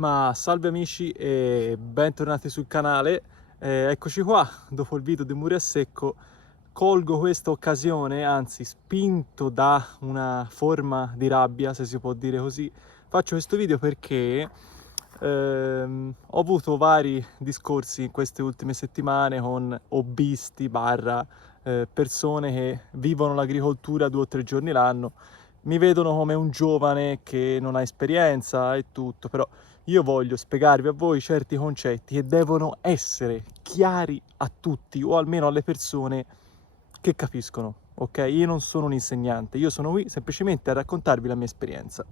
Ma salve amici e bentornati sul canale. Eccoci qua, dopo il video di Muri a Secco, colgo questa occasione, anzi spinto da una forma di rabbia, se si può dire così, faccio questo video perché ho avuto vari discorsi in queste ultime settimane con hobbisti barra persone che vivono l'agricoltura 2 o 3 giorni l'anno. Mi vedono come un giovane che non ha esperienza e tutto, però io voglio spiegarvi a voi certi concetti che devono essere chiari a tutti o almeno alle persone che capiscono, ok? Io non sono un insegnante, io sono qui semplicemente a raccontarvi la mia esperienza.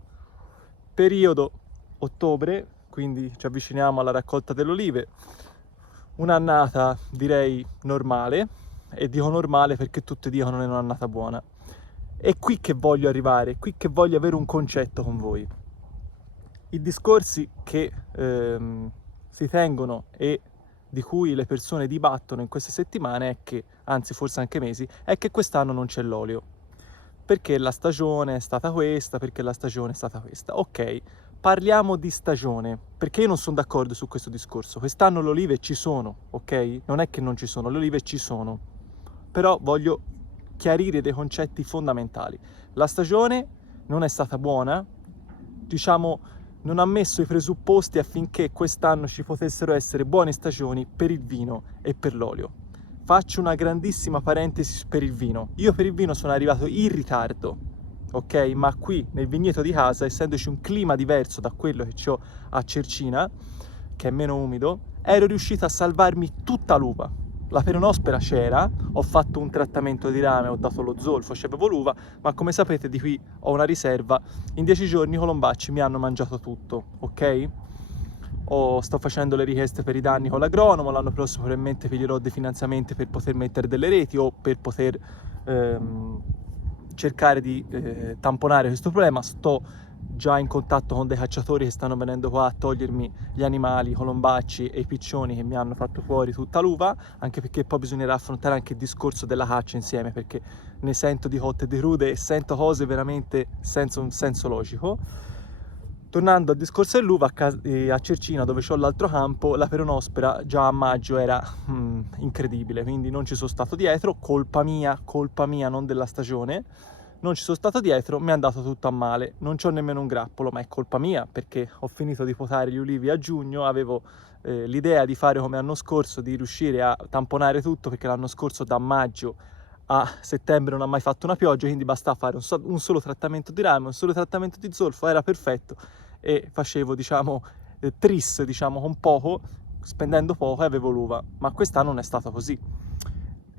Periodo ottobre, quindi ci avviciniamo alla raccolta delle olive, un'annata direi normale, e dico normale perché tutti dicono che è un'annata buona. È qui che voglio arrivare, è qui che voglio avere un concetto con voi. I discorsi che si tengono e di cui le persone dibattono in queste settimane è che, anzi forse anche mesi, è che quest'anno non c'è l'olio. Perché la stagione è stata questa, perché la stagione è stata questa. Ok, parliamo di stagione, perché io non sono d'accordo su questo discorso. Quest'anno le olive ci sono, ok? Non è che non ci sono, le olive ci sono. Però voglio chiarire dei concetti fondamentali. La stagione non è stata buona, diciamo, non ha messo i presupposti affinché quest'anno ci potessero essere buone stagioni per il vino e per l'olio. Faccio una grandissima parentesi per il vino. Io per il vino sono arrivato in ritardo, ok? Ma qui nel vigneto di casa, essendoci un clima diverso da quello che ho a Cercina, che è meno umido, ero riuscito a salvarmi tutta l'uva. La peronospera c'era, ho fatto un trattamento di rame, ho dato lo zolfo, c'avevo l'uva, ma come sapete di qui ho una riserva. In 10 giorni i colombacci mi hanno mangiato tutto, ok? Sto facendo le richieste per i danni con l'agronomo, l'anno prossimo probabilmente piglierò dei finanziamenti per poter mettere delle reti o per poter cercare di tamponare questo problema. Sto già in contatto con dei cacciatori che stanno venendo qua a togliermi gli animali, i colombacci e i piccioni che mi hanno fatto fuori tutta l'uva, anche perché poi bisognerà affrontare anche il discorso della caccia insieme, perché ne sento di cotte e di crude e sento cose veramente senza un senso logico. Tornando al discorso dell'uva, a Cercina, dove c'ho l'altro campo, la peronospera già a maggio era incredibile, quindi non ci sono stato dietro, colpa mia, non della stagione. Non ci sono stato dietro, mi è andato tutto a male, non c'ho nemmeno un grappolo, ma è colpa mia perché ho finito di potare gli ulivi a giugno, avevo l'idea di fare come l'anno scorso, di riuscire a tamponare tutto, perché l'anno scorso da maggio a settembre non ha mai fatto una pioggia, quindi bastava fare un solo trattamento di rame, un solo trattamento di zolfo, era perfetto, e facevo, diciamo, tris, diciamo, con poco, spendendo poco, e avevo l'uva. Ma quest'anno non è stato così.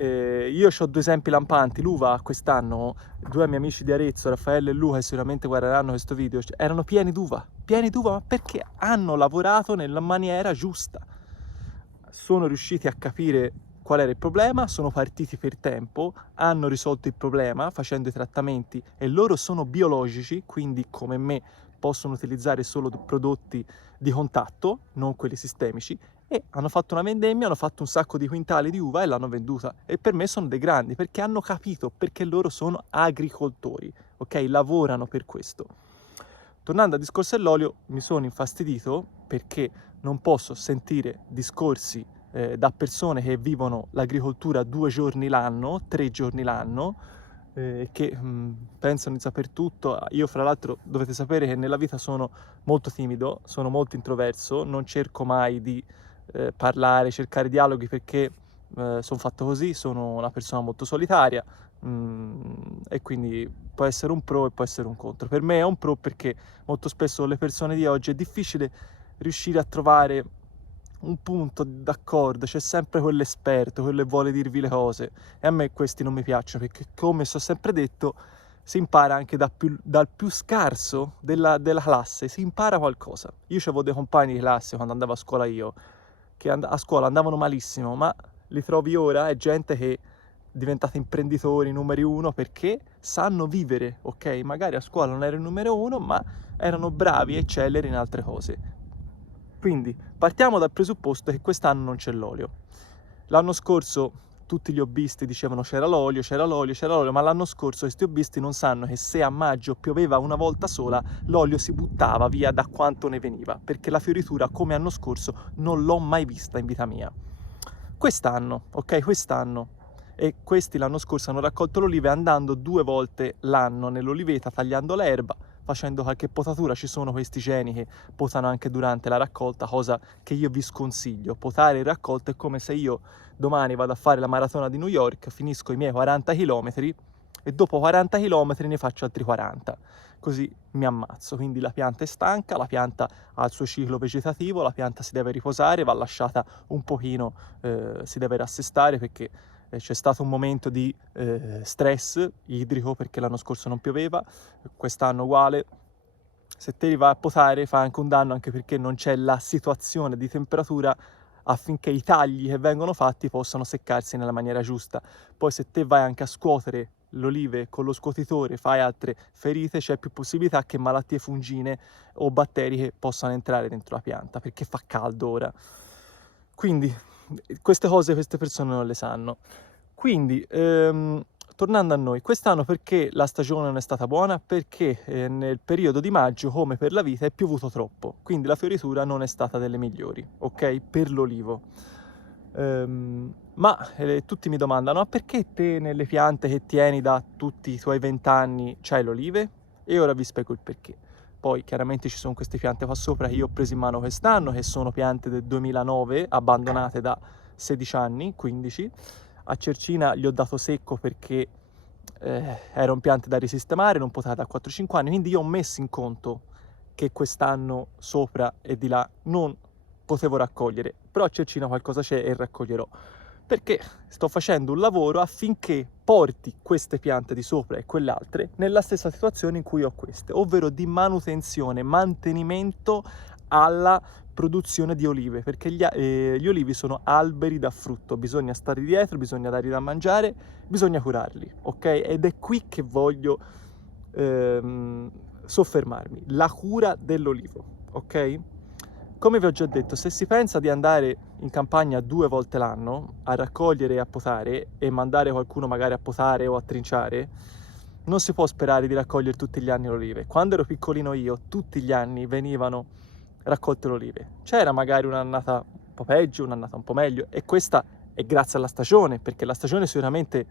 Io ho 2 esempi lampanti. L'uva quest'anno, 2 miei amici di Arezzo, Raffaele e Luca, che sicuramente guarderanno questo video, erano pieni d'uva, ma perché hanno lavorato nella maniera giusta. Sono riusciti a capire qual era il problema, sono partiti per tempo, hanno risolto il problema facendo i trattamenti, e loro sono biologici, quindi come me possono utilizzare solo prodotti di contatto, non quelli sistemici, e hanno fatto una vendemmia, hanno fatto un sacco di quintali di uva e l'hanno venduta. E per me sono dei grandi, perché hanno capito, perché loro sono agricoltori, ok? Lavorano per questo. Tornando al discorso dell'olio, mi sono infastidito perché non posso sentire discorsi da persone che vivono l'agricoltura 2 giorni l'anno, 3 giorni l'anno, che pensano di saper tutto. Io fra l'altro dovete sapere che nella vita sono molto timido, sono molto introverso, non cerco mai di parlare, cercare dialoghi, perché sono fatto così, sono una persona molto solitaria, e quindi può essere un pro e può essere un contro. Per me è un pro perché molto spesso con le persone di oggi è difficile riuscire a trovare un punto d'accordo, c'è sempre quell'esperto, quello che vuole dirvi le cose, e a me questi non mi piacciono, perché come ho sempre detto si impara anche dal più scarso della classe, si impara qualcosa. Io avevo dei compagni di classe quando andavo a scuola io, che a scuola andavano malissimo, ma li trovi ora, è gente che è diventata imprenditori numeri 1 perché sanno vivere, ok? Magari a scuola non erano il numero 1, ma erano bravi e celleri in altre cose. Quindi partiamo dal presupposto che quest'anno non c'è l'olio. L'anno scorso tutti gli hobbisti dicevano c'era l'olio, c'era l'olio, c'era l'olio, ma l'anno scorso questi hobbisti non sanno che se a maggio pioveva una volta sola, l'olio si buttava via da quanto ne veniva, perché la fioritura, come l'anno scorso, non l'ho mai vista in vita mia. Quest'anno, ok, quest'anno, e questi l'anno scorso hanno raccolto l'olive andando 2 volte l'anno nell'oliveta, tagliando l'erba, facendo qualche potatura. Ci sono questi geni che potano anche durante la raccolta, cosa che io vi sconsiglio. Potare in raccolta è come se io domani vado a fare la maratona di New York, finisco i miei 40 km e dopo 40 km ne faccio altri 40, così mi ammazzo. Quindi la pianta è stanca, la pianta ha il suo ciclo vegetativo, la pianta si deve riposare, va lasciata un pochino, si deve rassestare, perché c'è stato un momento di stress idrico, perché l'anno scorso non pioveva, quest'anno uguale. Se te li vai a potare fa anche un danno, anche perché non c'è la situazione di temperatura affinché i tagli che vengono fatti possano seccarsi nella maniera giusta. Poi se te vai anche a scuotere le olive con lo scuotitore, fai altre ferite, c'è più possibilità che malattie fungine o batteriche possano entrare dentro la pianta, perché fa caldo ora. Quindi queste cose queste persone non le sanno. Quindi tornando a noi, quest'anno perché la stagione non è stata buona? Perché nel periodo di maggio, come per la vite, è piovuto troppo, quindi la fioritura non è stata delle migliori, ok? Per l'olivo. Tutti mi domandano, ma perché te nelle piante che tieni da tutti i tuoi 20 anni c'hai l'olive? E ora vi spiego il perché. Poi chiaramente ci sono queste piante qua sopra che io ho preso in mano quest'anno, che sono piante del 2009, abbandonate da 16 anni, 15. A Cercina gli ho dato secco perché erano piante da risistemare, non poteva da 4-5 anni, quindi io ho messo in conto che quest'anno sopra e di là non potevo raccogliere, però a Cercina qualcosa c'è e raccoglierò, perché sto facendo un lavoro affinché porti queste piante di sopra e quelle altre nella stessa situazione in cui ho queste, ovvero di manutenzione, mantenimento alla produzione di olive, perché gli olivi sono alberi da frutto, bisogna stare dietro, bisogna dargli da mangiare, bisogna curarli, ok? Ed è qui che voglio soffermarmi, la cura dell'olivo, ok? Come vi ho già detto, se si pensa di andare in campagna 2 volte l'anno a raccogliere e a potare e mandare qualcuno magari a potare o a trinciare, non si può sperare di raccogliere tutti gli anni le olive. Quando ero piccolino io, tutti gli anni venivano raccolte le olive. C'era magari un'annata un po' peggio, un'annata un po' meglio, e questa è grazie alla stagione, perché la stagione sicuramente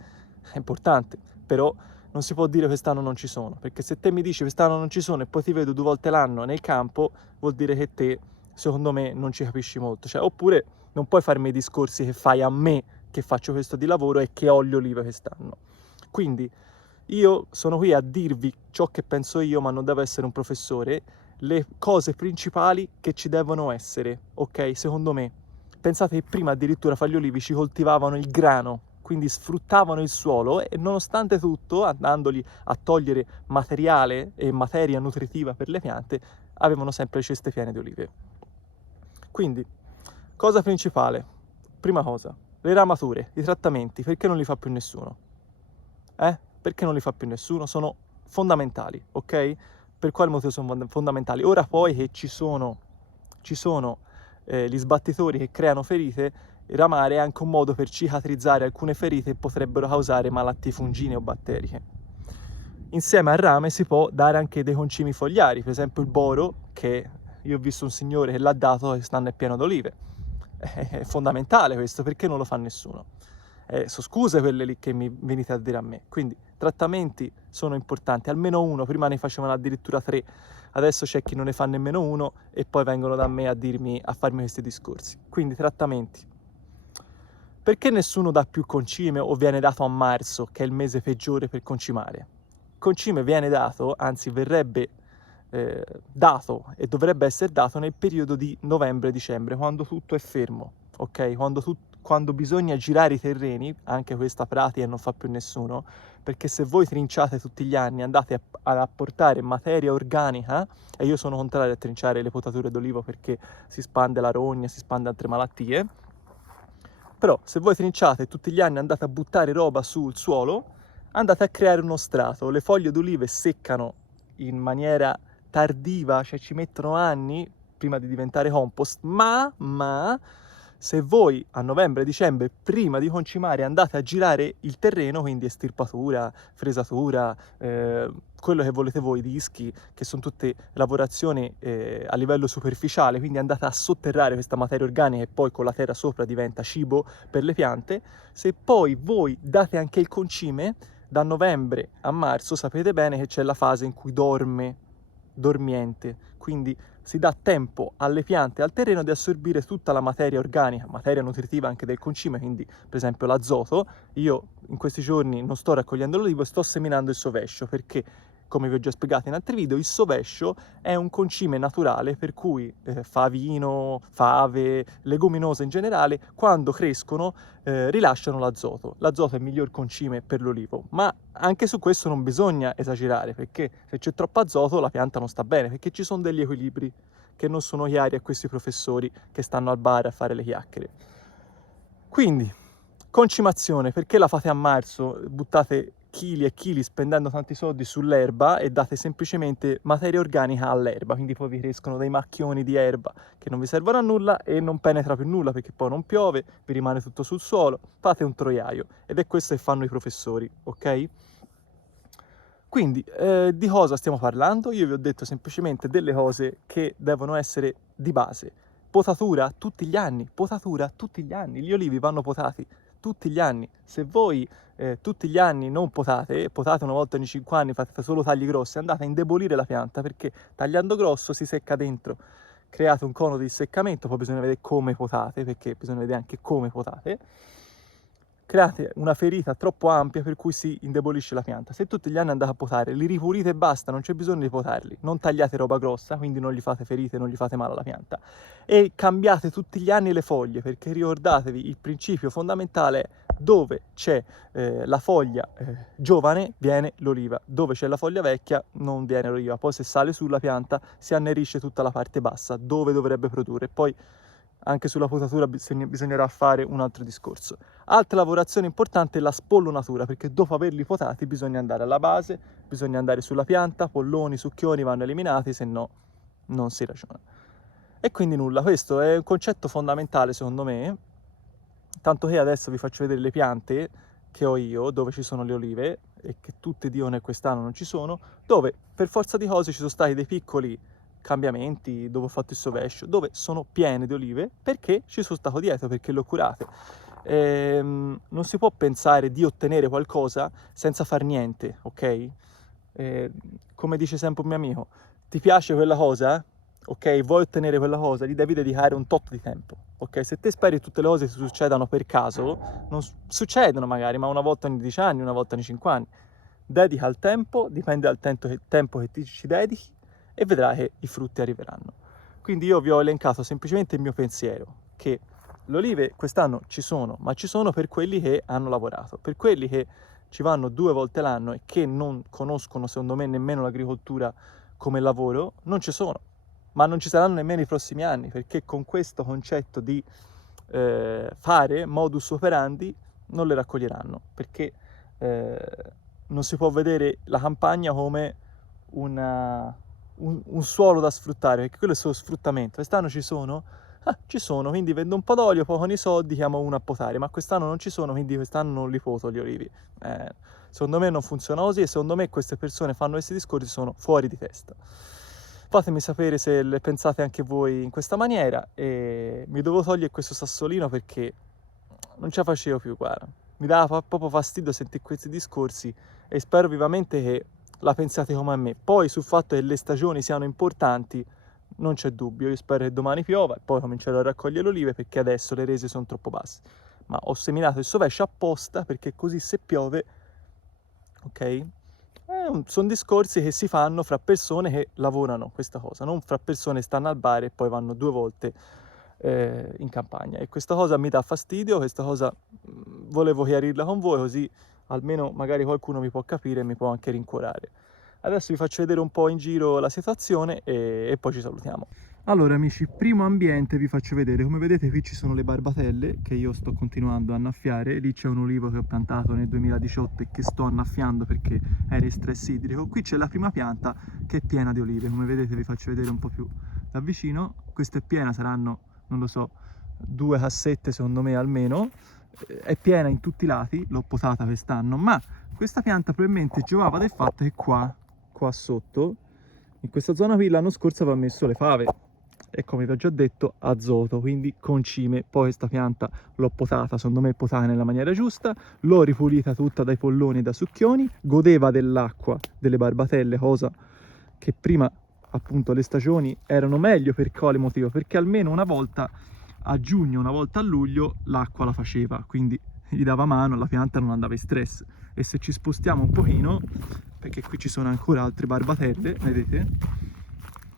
è importante, però non si può dire quest'anno non ci sono, perché se te mi dici quest'anno non ci sono e poi ti vedo 2 volte l'anno nel campo, vuol dire che te, secondo me, non ci capisci molto. Cioè, oppure non puoi farmi i discorsi che fai a me, che faccio questo di lavoro e che ho le olive quest'anno. Quindi io sono qui a dirvi ciò che penso io, ma non devo essere un professore, le cose principali che ci devono essere, ok? Secondo me. Pensate che prima addirittura fra gli olivi ci coltivavano il grano, quindi sfruttavano il suolo e nonostante tutto, andandoli a togliere materiale e materia nutritiva per le piante, avevano sempre le ceste piene di olive. Quindi, cosa principale, prima cosa, le ramature, i trattamenti, perché non li fa più nessuno? Perché non li fa più nessuno? Sono fondamentali, ok? Per quale motivo sono fondamentali? Ora poi che ci sono gli sbattitori che creano ferite, ramare è anche un modo per cicatrizzare alcune ferite che potrebbero causare malattie fungine o batteriche. Insieme al rame si può dare anche dei concimi fogliari, per esempio il boro, che io ho visto un signore che l'ha dato e stanno è pieno d'olive. È fondamentale questo, perché non lo fa nessuno? Sono scuse quelle lì che mi venite a dire a me. Quindi trattamenti sono importanti, almeno uno, prima ne facevano addirittura 3, adesso c'è chi non ne fa nemmeno uno e poi vengono da me a farmi questi discorsi. Quindi trattamenti. Perché nessuno dà più concime o viene dato a marzo, che è il mese peggiore per concimare? Concime viene dato, anzi verrebbe dato e dovrebbe essere dato nel periodo di novembre-dicembre, quando tutto è fermo, ok? Quando bisogna girare i terreni, anche questa pratica non fa più nessuno, perché se voi trinciate tutti gli anni, andate ad apportare materia organica, e io sono contrario a trinciare le potature d'olivo perché si spande la rogna, si spande altre malattie, però se voi trinciate tutti gli anni, andate a buttare roba sul suolo, andate a creare uno strato, le foglie d'olive seccano in maniera tardiva, cioè ci mettono anni prima di diventare compost, ma Se voi a novembre-dicembre, prima di concimare, andate a girare il terreno, quindi estirpatura, fresatura, quello che volete voi, dischi, che sono tutte lavorazioni a livello superficiale, quindi andate a sotterrare questa materia organica e poi con la terra sopra diventa cibo per le piante. Se poi voi date anche il concime, da novembre a marzo sapete bene che c'è la fase in cui dormiente, quindi si dà tempo alle piante e al terreno di assorbire tutta la materia organica, materia nutritiva anche del concime, quindi per esempio l'azoto. Io in questi giorni non sto raccogliendo l'olivo, sto seminando il sovescio perché, come vi ho già spiegato in altri video, il sovescio è un concime naturale per cui favino, fave, leguminose in generale, quando crescono rilasciano l'azoto. L'azoto è il miglior concime per l'olivo, ma anche su questo non bisogna esagerare, perché se c'è troppo azoto la pianta non sta bene, perché ci sono degli equilibri che non sono chiari a questi professori che stanno al bar a fare le chiacchiere. Quindi, concimazione, perché la fate a marzo? Buttate chili e chili spendendo tanti soldi sull'erba e date semplicemente materia organica all'erba, quindi poi vi crescono dei macchioni di erba che non vi servono a nulla e non penetra più nulla perché poi non piove, vi rimane tutto sul suolo, fate un troiaio ed è questo che fanno i professori, ok? Quindi di cosa stiamo parlando? Io vi ho detto semplicemente delle cose che devono essere di base. Potatura tutti gli anni, gli olivi vanno potati tutti gli anni. Se voi tutti gli anni non potate una volta ogni 5 anni, fate solo tagli grossi, andate a indebolire la pianta perché tagliando grosso si secca dentro, create un cono di seccamento, poi bisogna vedere come potate, perché bisogna vedere anche come potate. Create una ferita troppo ampia per cui si indebolisce la pianta. Se tutti gli anni andate a potare, li ripulite e basta, non c'è bisogno di potarli. Non tagliate roba grossa, quindi non gli fate ferite, non gli fate male alla pianta. E cambiate tutti gli anni le foglie, perché ricordatevi, il principio fondamentale è dove c'è la foglia giovane viene l'oliva, dove c'è la foglia vecchia non viene l'oliva. Poi se sale sulla pianta si annerisce tutta la parte bassa, dove dovrebbe produrre. Poi anche sulla potatura bisognerà fare un altro discorso. Altra lavorazione importante è la spollonatura, perché dopo averli potati bisogna andare alla base, bisogna andare sulla pianta, polloni, succhioni vanno eliminati, se no non si ragiona. E quindi nulla, questo è un concetto fondamentale secondo me, tanto che adesso vi faccio vedere le piante che ho io, dove ci sono le olive, e che tutte dicono che quest'anno non ci sono, dove per forza di cose ci sono stati dei piccoli cambiamenti dove ho fatto il sovescio, dove sono piene di olive perché ci sono stato dietro, perché le ho curate. Non si può pensare di ottenere qualcosa senza far niente, ok? Come dice sempre un mio amico, ti piace quella cosa? Ok, vuoi ottenere quella cosa, gli devi dedicare un tot di tempo, ok? Se te speri che tutte le cose succedano per caso, non succedono magari, ma una volta ogni 10 anni, una volta ogni 5 anni. Dedica il tempo, dipende dal tempo che ti ci dedichi, e vedrai che i frutti arriveranno. Quindi io vi ho elencato semplicemente il mio pensiero, che le olive quest'anno ci sono, ma ci sono per quelli che hanno lavorato, per quelli che ci vanno 2 volte l'anno e che non conoscono secondo me nemmeno l'agricoltura come lavoro, non ci sono, ma non ci saranno nemmeno i prossimi anni, perché con questo concetto di fare modus operandi non le raccoglieranno, perché non si può vedere la campagna come un suolo da sfruttare, perché quello è solo sfruttamento. Quest'anno ci sono? Ci sono, quindi vendo un po' d'olio, poi con i soldi chiamo uno a potare, ma quest'anno non ci sono, quindi quest'anno non li poto gli olivi. Secondo me non funziona così e secondo me queste persone fanno questi discorsi, sono fuori di testa. Fatemi sapere se le pensate anche voi in questa maniera, e mi dovevo togliere questo sassolino perché non ce la facevo più, guarda. Mi dava proprio fastidio sentire questi discorsi e spero vivamente che la pensiate come me. Poi sul fatto che le stagioni siano importanti non c'è dubbio, io spero che domani piova e poi comincerò a raccogliere le olive perché adesso le rese sono troppo basse. Ma ho seminato il sovescio apposta perché così se piove, ok? Sono discorsi che si fanno fra persone che lavorano questa cosa, non fra persone che stanno al bar e poi vanno 2 volte in campagna. E questa cosa mi dà fastidio, questa cosa volevo chiarirla con voi, così almeno magari qualcuno mi può capire e mi può anche rincuorare. Adesso vi faccio vedere un po' in giro la situazione e poi ci salutiamo. Allora amici, primo ambiente vi faccio vedere. Come vedete qui ci sono le barbatelle che io sto continuando a annaffiare. Lì c'è un olivo che ho piantato nel 2018 e che sto annaffiando perché era in stress idrico. Qui c'è la prima pianta che è piena di olive. Come vedete vi faccio vedere un po' più da vicino. Questa è piena, saranno, non lo so, 2 cassette secondo me almeno, è piena in tutti i lati, l'ho potata quest'anno, ma questa pianta probabilmente giovava del fatto che qua sotto, in questa zona qui l'anno scorso aveva messo le fave e come vi ho già detto azoto, quindi concime. Poi questa pianta l'ho potata, secondo me potata nella maniera giusta, l'ho ripulita tutta dai polloni e da succhioni, godeva dell'acqua, delle barbatelle, cosa che prima appunto le stagioni erano meglio. Per quale motivo? Perché almeno una volta a giugno, una volta a luglio l'acqua la faceva, quindi gli dava mano, la pianta non andava in stress. E se ci spostiamo un pochino, perché qui ci sono ancora altre barbatelle, vedete?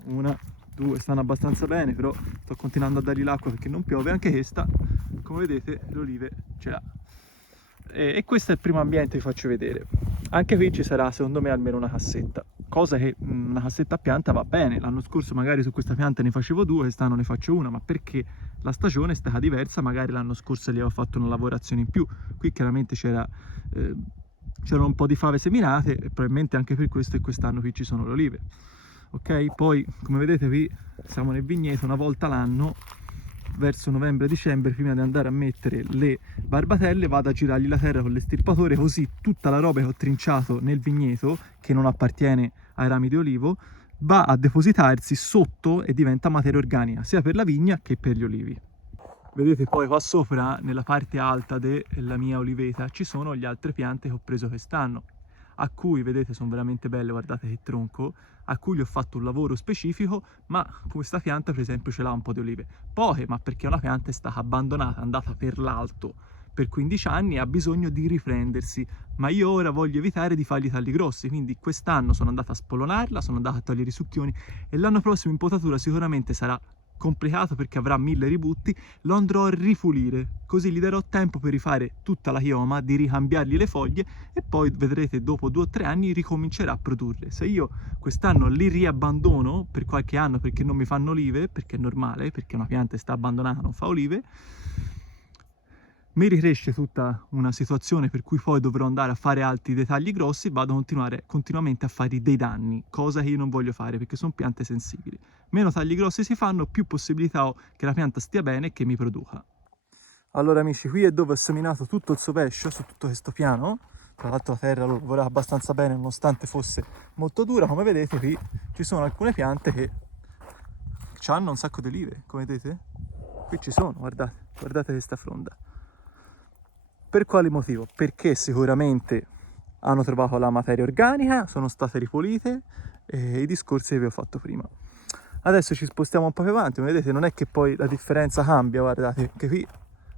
Una, due, stanno abbastanza bene, però sto continuando a dargli l'acqua perché non piove. Anche questa, come vedete, le olive ce l'ha. E questo è il primo ambiente che vi faccio vedere. Anche qui ci sarà secondo me almeno una cassetta, cosa che una cassetta a pianta va bene. L'anno scorso magari su questa pianta ne facevo 2, quest'anno ne faccio una, ma perché la stagione è stata diversa, magari l'anno scorso gli avevo fatto una lavorazione in più. Qui chiaramente c'erano un po' di fave seminate e probabilmente anche per questo e quest'anno qui ci sono le olive. Ok, poi come vedete qui siamo nel vigneto, una volta l'anno verso novembre-dicembre, prima di andare a mettere le barbatelle, vado a girargli la terra con l'estirpatore, così tutta la roba che ho trinciato nel vigneto, che non appartiene ai rami di olivo, va a depositarsi sotto e diventa materia organica, sia per la vigna che per gli olivi. Vedete poi qua sopra, nella parte alta della mia oliveta, ci sono le altre piante che ho preso quest'anno, a cui, vedete, sono veramente belle, guardate che tronco, a cui gli ho fatto un lavoro specifico, ma questa pianta per esempio ce l'ha un po' di olive. Poche, ma perché una pianta è stata abbandonata, è andata per l'alto per 15 anni e ha bisogno di riprendersi, ma io ora voglio evitare di fargli tagli grossi, quindi quest'anno sono andata a spolonarla, sono andata a togliere i succhioni e l'anno prossimo in potatura sicuramente sarà complicato perché avrà 1000 ributti, lo andrò a ripulire, così gli darò tempo per rifare tutta la chioma, di ricambiargli le foglie e poi vedrete dopo 2 o 3 anni ricomincerà a produrre. Se io quest'anno li riabbandono per qualche anno perché non mi fanno olive, perché è normale, perché una pianta sta abbandonata non fa olive, mi ricresce tutta una situazione per cui poi dovrò andare a fare altri dettagli grossi e vado a continuare continuamente a fare dei danni, cosa che io non voglio fare perché sono piante sensibili. Meno tagli grossi si fanno, più possibilità ho che la pianta stia bene e che mi produca. Allora amici, qui è dove ho seminato tutto il sovescio su tutto questo piano. Tra l'altro la terra lo lavorava abbastanza bene nonostante fosse molto dura. Come vedete qui ci sono alcune piante che hanno un sacco di olive, come vedete? Qui ci sono, guardate questa fronda. Per quale motivo? Perché sicuramente hanno trovato la materia organica, sono state ripulite e i discorsi che vi ho fatto prima. Adesso ci spostiamo un po' più avanti, vedete, non è che poi la differenza cambia, guardate, anche qui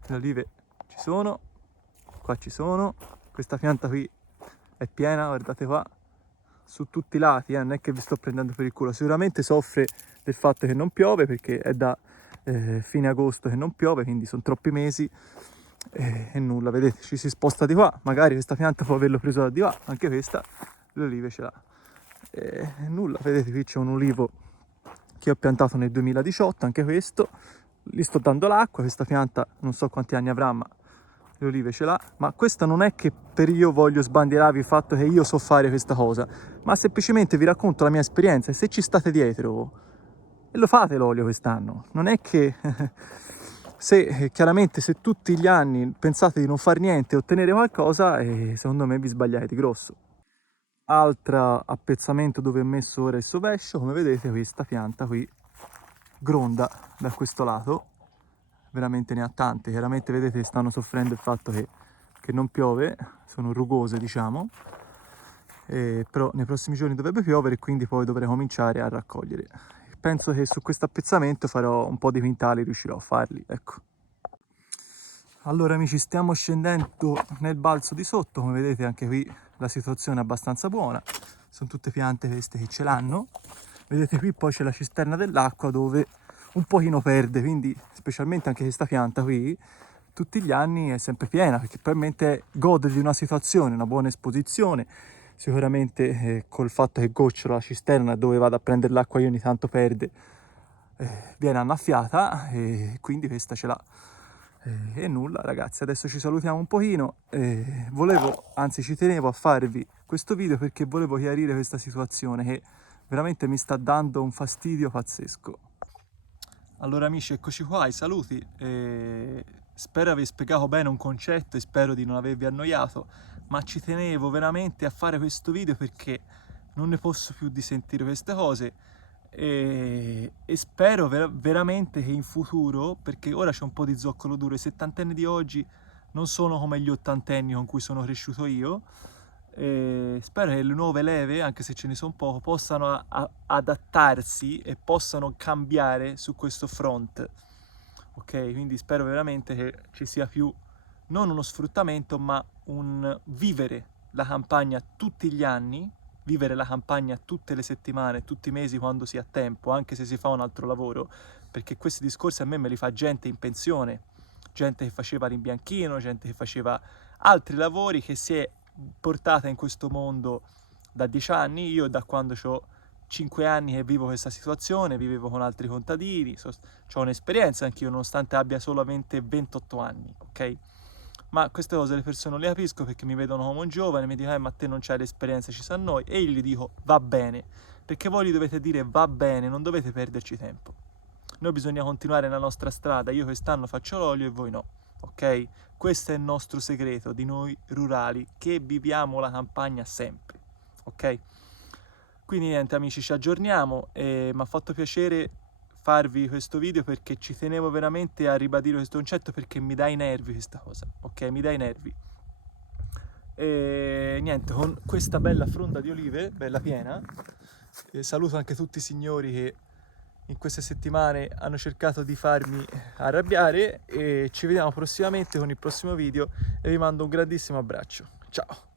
le olive ci sono, qua ci sono, questa pianta qui è piena, guardate qua, su tutti i lati, non è che vi sto prendendo per il culo, sicuramente soffre del fatto che non piove perché è da fine agosto che non piove, quindi sono troppi mesi. E nulla, vedete, ci si sposta di qua, magari questa pianta può averlo preso da di qua, anche questa le olive ce l'ha. E nulla, vedete, qui c'è un olivo che ho piantato nel 2018, anche questo, gli sto dando l'acqua, questa pianta non so quanti anni avrà, ma le olive ce l'ha. Ma questo non è che per io voglio sbandierarvi il fatto che io so fare questa cosa, ma semplicemente vi racconto la mia esperienza e se ci state dietro, e lo fate l'olio quest'anno, non è che... chiaramente se tutti gli anni pensate di non fare niente e ottenere qualcosa, secondo me vi sbagliate di grosso. Altro appezzamento dove ho messo ora il sovescio, come vedete questa pianta qui gronda da questo lato, veramente ne ha tante, chiaramente vedete stanno soffrendo il fatto che non piove, sono rugose diciamo, però nei prossimi giorni dovrebbe piovere e quindi poi dovrei cominciare a raccogliere. Penso che su questo appezzamento farò un po' di quintali, riuscirò a farli, ecco. Allora amici, stiamo scendendo nel balzo di sotto, come vedete anche qui la situazione è abbastanza buona, sono tutte piante queste che ce l'hanno. Vedete qui poi c'è la cisterna dell'acqua dove un pochino perde, quindi specialmente anche questa pianta qui tutti gli anni è sempre piena perché probabilmente gode di una situazione, una buona esposizione. Sicuramente col fatto che gocciola la cisterna dove vado a prendere l'acqua io ogni tanto perde, viene annaffiata e quindi questa ce l'ha. E nulla ragazzi, adesso ci salutiamo un pochino, anzi ci tenevo a farvi questo video perché volevo chiarire questa situazione che veramente mi sta dando un fastidio pazzesco. Allora amici, eccoci qua, i saluti. Spero aver spiegato bene un concetto e spero di non avervi annoiato, ma ci tenevo veramente a fare questo video perché non ne posso più di sentire queste cose e spero veramente che in futuro, perché ora c'è un po' di zoccolo duro, i settantenni di oggi non sono come gli ottantenni con cui sono cresciuto io. E spero che le nuove leve, anche se ce ne sono poco, possano adattarsi e possano cambiare su questo front. Ok, quindi spero veramente che ci sia più non uno sfruttamento, ma un vivere la campagna tutti gli anni, vivere la campagna tutte le settimane, tutti i mesi quando si ha tempo, anche se si fa un altro lavoro, perché questi discorsi a me li fa gente in pensione, gente che faceva l'imbianchino, gente che faceva altri lavori, che si è portata in questo mondo da 10 anni. Io da quando ho 5 anni che vivo questa situazione, vivevo con altri contadini, ho un'esperienza anch'io nonostante abbia solamente 28 anni, ok? Ma queste cose le persone le capisco perché mi vedono come un giovane, mi dicono ma te non c'hai l'esperienza, ci sa noi, e io gli dico va bene, perché voi gli dovete dire va bene, non dovete perderci tempo. Noi bisogna continuare la nostra strada, io quest'anno faccio l'olio e voi no, ok? Questo è il nostro segreto di noi rurali che viviamo la campagna sempre, ok? Quindi niente amici, ci aggiorniamo e mi ha fatto piacere farvi questo video perché ci tenevo veramente a ribadire questo concetto perché mi dà i nervi questa cosa, ok? Mi dà i nervi. E niente, con questa bella fronda di olive, bella piena, saluto anche tutti i signori che in queste settimane hanno cercato di farmi arrabbiare e ci vediamo prossimamente con il prossimo video e vi mando un grandissimo abbraccio. Ciao!